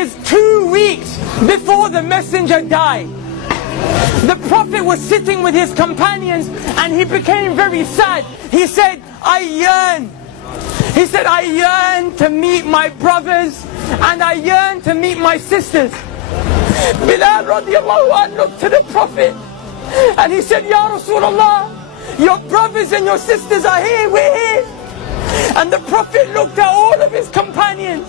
is 2 weeks before the messenger died. The Prophet was sitting with his companions and he became very sad. He said, I yearn to meet my brothers and I yearn to meet my sisters. Bilal radiallahu anh looked to the Prophet and he said, Ya Rasulullah, your brothers and your sisters are here, we're here. And the Prophet looked at all of his companions.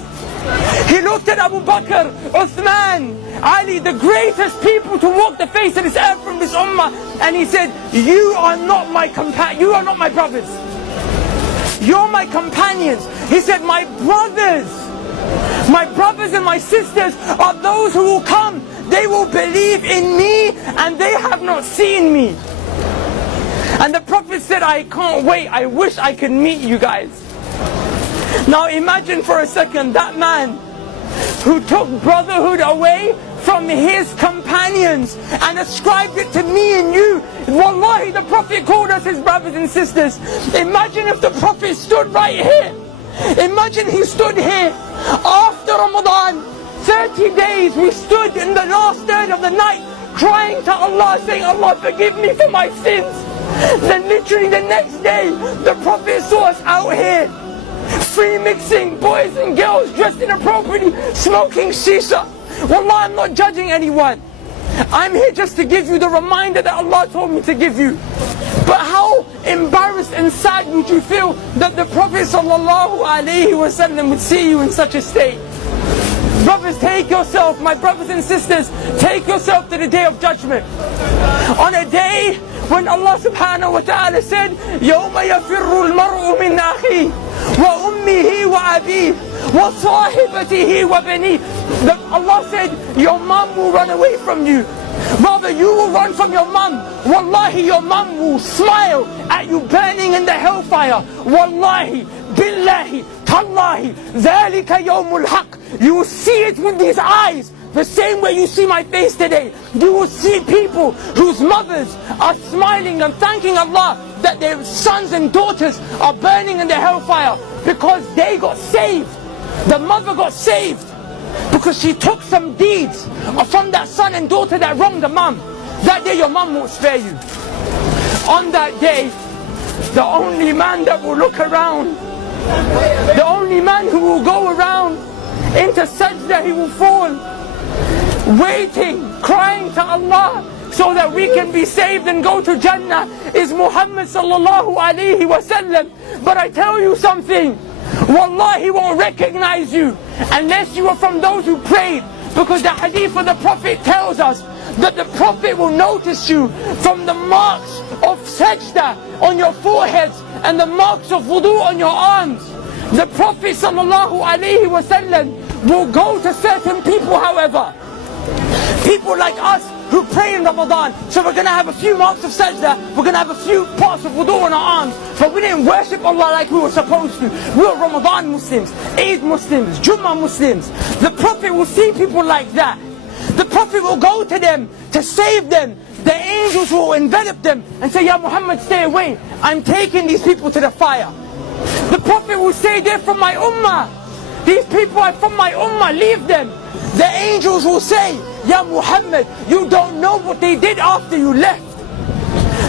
He looked at Abu Bakr, Uthman, Ali, the greatest people to walk the face of this earth from this ummah, and he said, you are not my brothers. You're my companions. He said, my brothers and my sisters are those who will come. They will believe in me and they have not seen me. And the Prophet said, I can't wait. I wish I could meet you guys. Now imagine for a second that man who took brotherhood away from his companions and ascribed it to me and you. Wallahi, the Prophet called us his brothers and sisters. Imagine if the Prophet stood right here. Imagine he stood here after Ramadan. 30 days we stood in the last third of the night crying to Allah, saying, Allah forgive me for my sins. Then literally the next day the Prophet saw us out here free mixing, boys and girls dressed inappropriately, smoking shisha. Wallah, I'm not judging anyone. I'm here just to give you the reminder that Allah told me to give you. But how embarrassed and sad would you feel that the Prophet ﷺ would see you in such a state? Brothers, take yourself, my brothers and sisters, take yourself to the day of judgment. On a day when Allah subhanahu wa ta'ala said, يَوْمَ يَفِرُّ الْمَرْءُ مِنْ أَخِيهِ وَأُمِّهِ وَأَبِيهِ وَصَاحِبَتِهِ وَبَنِيهِ. Allah said, your mom will run away from you. Rather, you will run from your mom. Wallahi, your mom will smile at you burning in the hellfire. Wallahi, billahi, tallahi, ذَلِكَ يَوْمُ الْحَقِّ. You will see it with these eyes. The same way you see my face today. You will see people whose mothers are smiling and thanking Allah that their sons and daughters are burning in the hellfire because they got saved. The mother got saved because she took some deeds from that son and daughter that wronged the mom. That day your mom won't spare you. On that day, the only man that will look around, the only man who will go around into sajda, he will fall, waiting, crying to Allah so that we can be saved and go to Jannah, is Muhammad sallallahu alayhi wa sallam. But I tell you something, Wallah, he won't recognize you unless you are from those who prayed. Because the hadith of the Prophet tells us that the Prophet will notice you from the marks of sajda on your foreheads and the marks of wudu on your arms. The Prophet sallallahu alayhi wa sallam will go to certain people, however, people like us who pray in Ramadan. So we're going to have a few marks of sajda, we're going to have a few parts of wudu on our arms, but we didn't worship Allah like we were supposed to. We were Ramadan Muslims, Eid Muslims, Jummah Muslims. The Prophet will see people like that. The Prophet will go to them to save them. The angels will envelop them and say, Ya Muhammad, stay away. I'm taking these people to the fire. The Prophet will say, they're from my ummah. These people are from my ummah, leave them. The angels will say, Ya Muhammad, you don't know what they did after you left.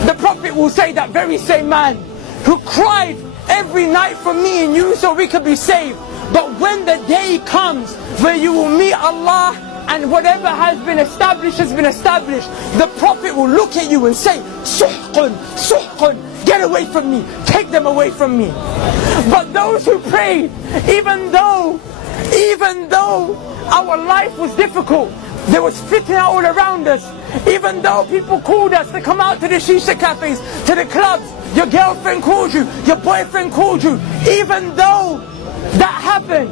The Prophet will say, that very same man who cried every night for me and you so we could be saved. But when the day comes where you will meet Allah and whatever has been established has been established, the Prophet will look at you and say, Suhqun, suhqun, get away from me, take them away from me. But those who prayed, even though our life was difficult, there was fitna all around us, even though people called us to come out to the shisha cafes, to the clubs, your girlfriend called you, your boyfriend called you, even though that happened,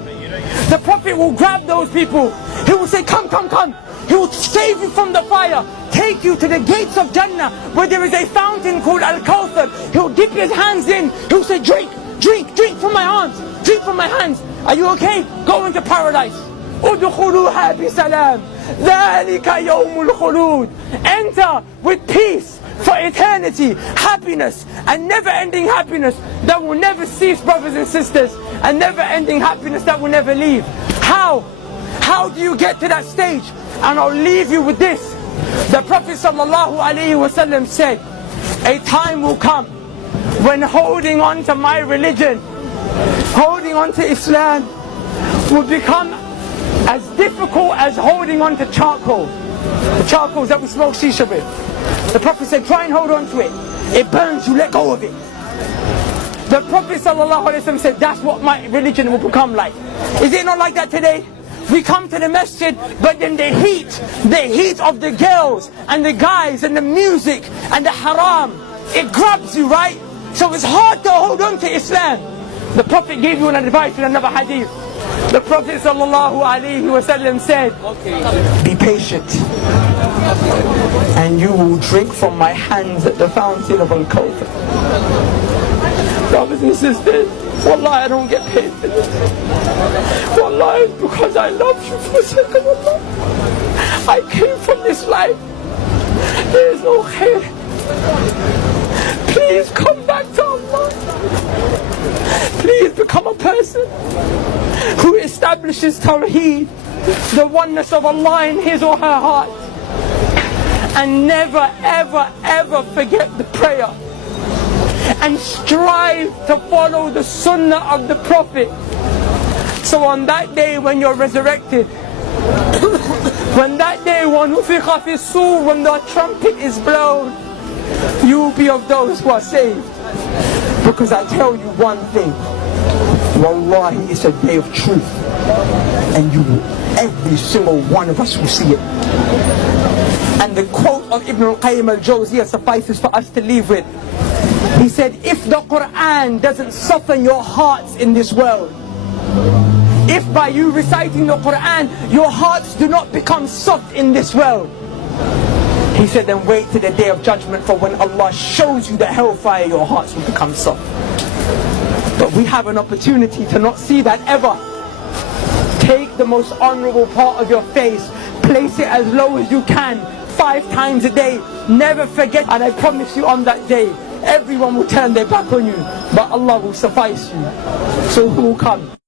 the Prophet will grab those people. He will say, come, come, come. He will save you from the fire, take you to the gates of Jannah where there is a fountain called Al-Kawthar. He will dip his hands in. He will say, drink, drink, drink from my arms, drink from my hands. Are you okay? Go into paradise. Udkhuluha bi salam. Dhalika yawmul khulud. Enter with peace for eternity, happiness, and never-ending happiness that will never cease, brothers and sisters, and never-ending happiness that will never leave. How How do you get to that stage? And I'll leave you with this. The Prophet ﷺ said, a time will come when holding on to my religion, holding on to Islam, will become as difficult as holding on to charcoal. The charcoals that we smoke shisha with. The Prophet said, try and hold on to it. It burns you, let go of it. The Prophet ﷺ said, that's what my religion will become like. Is it not like that today? We come to the masjid, but then the heat of the girls and the guys and the music and the haram, it grabs you, right? So it's hard to hold on to Islam. The Prophet gave you an advice in another hadith. The Prophet ﷺ said, be patient, and you will drink from my hands at the fountain of Al-Kawthar. Brothers and sisters, wallahi, I don't get paid for this. Wallahi, it's because I love you for the sake of Allah. I came from this life. There is no khair. Please come back to Allah. Please become a person who establishes Tawheed, the oneness of Allah in his or her heart. And never, ever, ever forget the prayer. And strive to follow the sunnah of the Prophet. So on that day when you're resurrected, when that day when the trumpet is blown, you will be of those who are saved. Because I tell you one thing, wallahi, it's a day of truth, and every single one of us will see it. And the quote of Ibn al-Qayyim al-Jawziyah suffices for us to leave with. He said, if the Quran doesn't soften your hearts in this world, if by you reciting the Quran your hearts do not become soft in this world, he said, then wait to the day of judgment, for when Allah shows you the hellfire, your hearts will become soft. But we have an opportunity to not see that ever. Take the most honorable part of your face, place it as low as you can, 5 times a day. Never forget, and I promise you on that day, everyone will turn their back on you, but Allah will suffice you. So who will come?